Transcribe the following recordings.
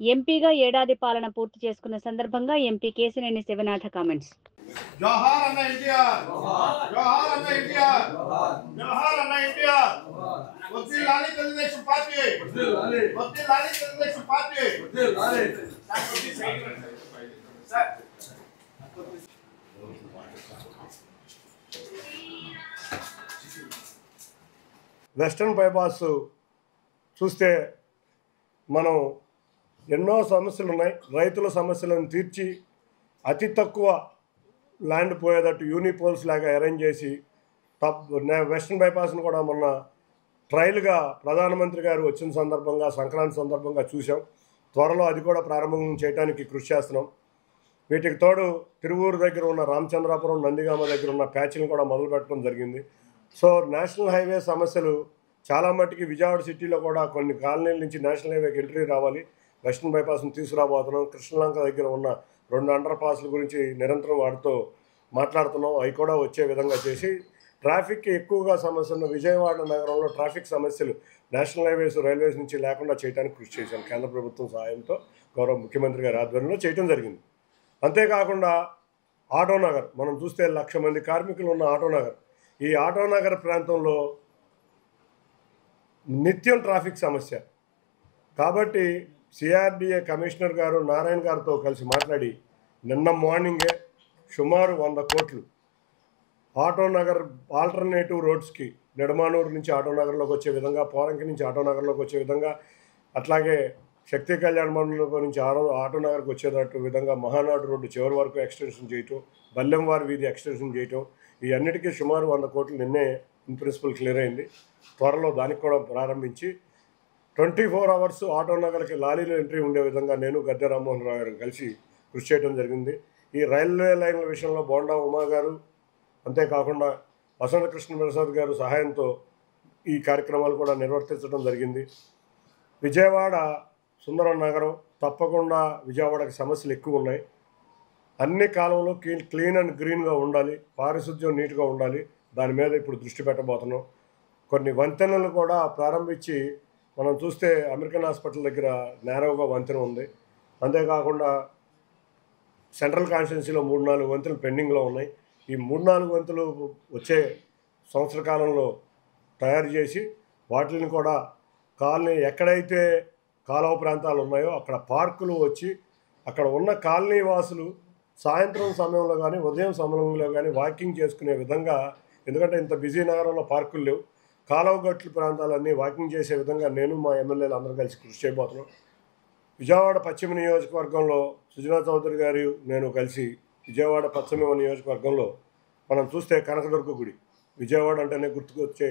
ఎంపీగా ఏడాది పాలన పూర్తి చేసుకున్న సందర్భంగా ఎంపీ కేశినేని శివనాథ కామెంట్స్. జోహార్ అన్న ఎన్టీఆర్, జోహార్ అన్న ఎన్టీఆర్, జోహార్ అన్న ఎన్టీఆర్. వర్ధిల్లాలి తెలుగుదేశం పార్టీ, వర్ధిల్లాలి తెలుగుదేశం పార్టీ. వెస్టర్న్ బైపాస్ చూస్తే మనం ఎన్నో సమస్యలు ఉన్నాయి. రైతుల సమస్యలను తీర్చి అతి తక్కువ ల్యాండ్ పోయేటట్టు యూనిపోల్స్ లాగా అరేంజ్ చేసి వెస్టర్న్ బైపాస్ను కూడా మొన్న ట్రయల్గా ప్రధానమంత్రి గారు వచ్చిన సందర్భంగా సంక్రాంతి సందర్భంగా చూసాం. త్వరలో అది కూడా ప్రారంభం చేయడానికి కృషి చేస్తున్నాం. వీటికి తోడు తిరువూరు దగ్గర ఉన్న రామచంద్రాపురం, నందిగామ దగ్గర ఉన్న ప్యాచ్లను కూడా మొదలు పెట్టడం జరిగింది. సో నేషనల్ హైవే సమస్యలు చాలా మట్టుకి విజయవాడ సిటీలో కూడా కొన్ని కాలనీల నుంచి నేషనల్ హైవేకి ఎంట్రీ రావాలి. వెస్టర్న్ బైపాస్ని తీసుకురాబోతున్నాం. కృష్ణలంక దగ్గర ఉన్న 2 అండర్ పాస్ల గురించి నిరంతరం వాటితో మాట్లాడుతున్నాం. అవి కూడా వచ్చే విధంగా చేసి ట్రాఫిక్కి ఎక్కువగా సమస్య ఉన్న విజయవాడ నగరంలో ట్రాఫిక్ సమస్యలు నేషనల్ హైవేస్, రైల్వేస్ నుంచి లేకుండా చేయడానికి కృషి చేశాం. కేంద్ర ప్రభుత్వం సహాయంతో గౌరవ ముఖ్యమంత్రి గారి ఆధ్వర్యంలో చేయడం జరిగింది. అంతేకాకుండా ఆటోనగర్ మనం చూస్తే 1,00,000 మంది కార్మికులు ఉన్న ఆటోనగర్, ఈ ఆటోనగర్ ప్రాంతంలో నిత్యం ట్రాఫిక్ సమస్య కాబట్టి సిఆర్డిఏ కమిషనర్ గారు నారాయణ గారితో కలిసి మాట్లాడి నిన్న మార్నింగే సుమారు 100 కోట్లు ఆటోనగర్ ఆల్టర్నేటివ్ రోడ్స్కి, నెడమానూరు నుంచి ఆటోనగర్లోకి వచ్చే విధంగా, పోరంకి నుంచి ఆటోనగర్లోకి వచ్చే విధంగా, అట్లాగే శక్తి కళ్యాణ మండలం నుంచి ఆటోనగర్కి వచ్చేటట్టు విధంగా మహానాడు రోడ్డు చివరి వరకు ఎక్స్టెన్షన్ చేయటం, బల్లెంవారి వీధి ఎక్స్టెన్షన్ చేయటం, ఈ అన్నిటికీ సుమారు 100 కోట్లు నిన్నే ఇన్ ప్రిన్సిపల్ క్లియర్ అయింది. త్వరలో దానికి కూడా ప్రారంభించి 24 అవర్స్ ఆటోనగర్కి లారీలు ఎంట్రీ ఉండే విధంగా నేను గద్దె రామ్మోహన్ రావు గారు కలిసి కృషి చేయడం జరిగింది. ఈ రైల్వే లైన్ల విషయంలో బోండా ఉమా గారు, అంతేకాకుండా వసంత కృష్ణ ప్రసాద్ గారు సహాయంతో ఈ కార్యక్రమాలు కూడా నిర్వర్తించడం జరిగింది. విజయవాడ సుందర నగరం, తప్పకుండా విజయవాడకి సమస్యలు ఎక్కువ ఉన్నాయి. అన్ని కాలంలో క్లీన్ అండ్ గ్రీన్గా ఉండాలి, పారిశుద్ధ్యం నీట్గా ఉండాలి. దాని మీద ఇప్పుడు దృష్టి పెట్టబోతున్నాం. కొన్ని వంతెనలు కూడా ప్రారంభించి మనం చూస్తే అమెరికన్ హాస్పిటల్ దగ్గర నేరవుగా వంతెన ఉంది. అంతేకాకుండా సెంట్రల్ కాన్స్టిట్యున్సీలో 3-4 వంతెనలు పెండింగ్లో ఉన్నాయి. ఈ 3-4 వంతులు వచ్చే సంవత్సర కాలంలో తయారు చేసి వాటిని కూడా కాలనీ ఎక్కడైతే కాలువ ప్రాంతాలు ఉన్నాయో అక్కడ పార్కులు వచ్చి అక్కడ ఉన్న కాలనీ వాసులు సాయంత్రం సమయంలో కానీ ఉదయం సమయంలో కానీ వాకింగ్ చేసుకునే విధంగా, ఎందుకంటే ఇంత బిజీ నగరంలో పార్కులు లేవు, కాలువ గట్లు ప్రాంతాలన్నీ వాకింగ్ చేసే విధంగా నేను మా ఎమ్మెల్యేలు అందరూ కలిసి కృషి చేయబోతున్నాం. విజయవాడ పశ్చిమ నియోజకవర్గంలో సుజనా చౌదరి గారు నేను కలిసి విజయవాడ పశ్చిమ నియోజకవర్గంలో మనం చూస్తే కనకదుర్గ గుడి, విజయవాడ అంటేనే గుర్తుకొచ్చే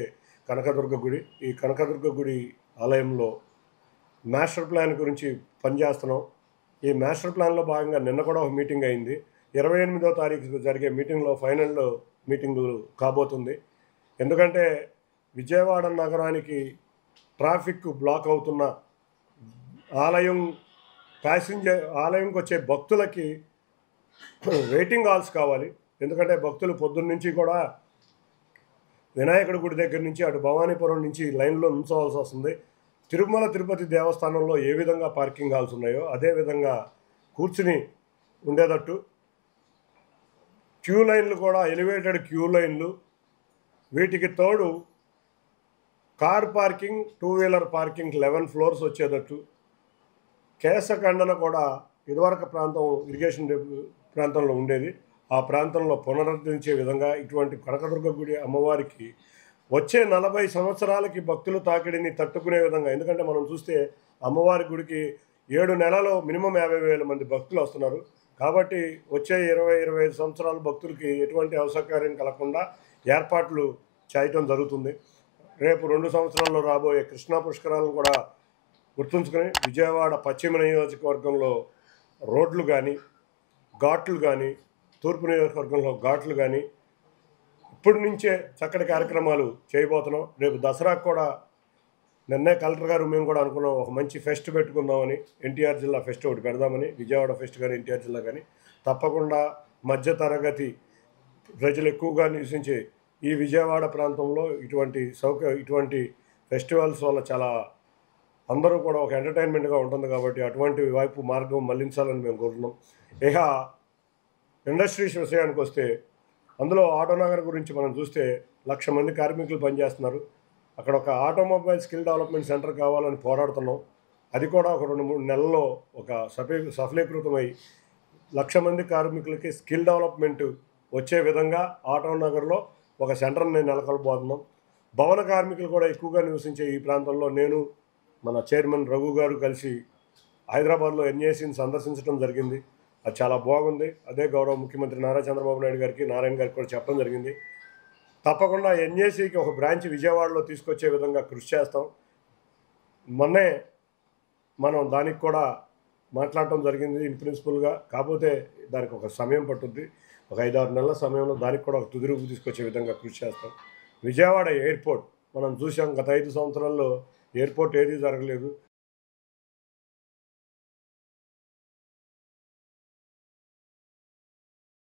కనకదుర్గ గుడి. ఈ కనకదుర్గ గుడి ఆలయంలో మాస్టర్ ప్లాన్ గురించి పనిచేస్తున్నాం. ఈ మాస్టర్ ప్లాన్లో భాగంగా నిన్న కూడా ఒక మీటింగ్ అయింది. 28వ తారీఖు జరిగే మీటింగ్లో ఫైనల్ మీటింగు కాబోతుంది. ఎందుకంటే విజయవాడ నగరానికి ట్రాఫిక్ బ్లాక్ అవుతున్న ఆలయంకి వచ్చే భక్తులకి వెయిటింగ్ హాల్స్ కావాలి. ఎందుకంటే భక్తులు పొద్దున్న నుంచి కూడా వినాయకుడి గుడి దగ్గర నుంచి అటు భవానీపురం నుంచి లైన్లో నుంచోవాల్సి వస్తుంది. తిరుమల తిరుపతి దేవస్థానంలో ఏ విధంగా పార్కింగ్ హాల్స్ ఉన్నాయో అదేవిధంగా కూర్చుని ఉండేటట్టు క్యూ లైన్లు కూడా ఎలివేటెడ్ క్యూ లైన్లు, వీటికి తోడు car parking, 2 wheeler parking 11 floors వచ్చేటట్టు, కేశఖండన కూడా ఇదివరకు ప్రాంతం ఇరిగేషన్ ప్రాంతంలో ఉండేది, ఆ ప్రాంతంలో పునరుద్ధరించే విధంగా ఇటువంటి కనకదుర్గ గుడి అమ్మవారికి వచ్చే 40 సంవత్సరాలకి భక్తుల తాకిడిని తట్టుకునే విధంగా, ఎందుకంటే మనం చూస్తే అమ్మవారి గుడికి 7 నెలలో మినిమం 50,000 మంది భక్తులు వస్తున్నారు. కాబట్టి వచ్చే 20-25 సంవత్సరాల భక్తులకి ఎటువంటి అసౌకర్యం కలగకుండా ఏర్పాట్లు చేయటం జరుగుతుంది. రేపు 2 సంవత్సరాల్లో రాబోయే కృష్ణా పుష్కరాలను కూడా గుర్తుంచుకొని విజయవాడ పశ్చిమ నియోజకవర్గంలో రోడ్లు కానీ, ఘాట్లు కానీ, తూర్పు నియోజకవర్గంలో ఘాట్లు కానీ ఇప్పటి నుంచే చక్కటి కార్యక్రమాలు చేయబోతున్నాం. రేపు దసరాకు కూడా నిన్నే కలెక్టర్ గారు మేము కూడా అనుకున్నాం, ఒక మంచి ఫెస్ట్ పెట్టుకుందామని, ఎన్టీఆర్ జిల్లా ఫెస్ట్ ఒకటి పెడదామని. విజయవాడ ఫెస్ట్ కానీ ఎన్టీఆర్ జిల్లా కానీ తప్పకుండా మధ్యతరగతి ప్రజలు ఎక్కువగా నివసించే ఈ విజయవాడ ప్రాంతంలో ఇటువంటి ఫెస్టివల్స్ వల్ల చాలా అందరూ కూడా ఒక ఎంటర్టైన్మెంట్గా ఉంటుంది కాబట్టి అటువంటి వైపు మార్గం మళ్లించాలని మేము కోరుతున్నాం. ఇక ఇండస్ట్రీస్ విషయానికి వస్తే అందులో ఆటోనగర్ గురించి మనం చూస్తే 1,00,000 మంది కార్మికులు పనిచేస్తున్నారు. అక్కడ ఒక ఆటోమొబైల్ స్కిల్ డెవలప్మెంట్ సెంటర్ కావాలని పోరాడుతున్నాం. అది కూడా ఒక 2-3 నెలల్లో ఒక సఫలీకృతమై 1,00,000 మంది కార్మికులకి స్కిల్ డెవలప్మెంట్ వచ్చే విధంగా ఆటోనగర్లో ఒక సెంటర్ని నెలకొల్పబోతున్నాం. భవన కార్మికులు కూడా ఎక్కువగా నివసించే ఈ ప్రాంతంలో నేను మన చైర్మన్ రఘు గారు కలిసి హైదరాబాద్లో ఎన్ఏసీని సందర్శించడం జరిగింది. అది చాలా బాగుంది. అదే గౌరవ ముఖ్యమంత్రి నారా చంద్రబాబు నాయుడు గారికి, నారాయణ గారికి కూడా చెప్పడం జరిగింది. తప్పకుండా ఎన్ఏసీకి ఒక బ్రాంచ్ విజయవాడలో తీసుకొచ్చే విధంగా కృషి చేస్తాం. మొన్నే మనం దానికి కూడా మాట్లాడటం జరిగింది ఇన్ ప్రిన్సిపల్గా. కాకపోతే దానికి ఒక సమయం పట్టుద్ది. ఒక 5-6 నెలల సమయంలో దానికి కూడా ఒక తుది రూపు తీసుకొచ్చే విధంగా కృషి చేస్తాం. విజయవాడ ఎయిర్పోర్ట్ మనం చూసాం, గత 5 సంవత్సరాల్లో ఎయిర్పోర్ట్ ఏదీ జరగలేదు.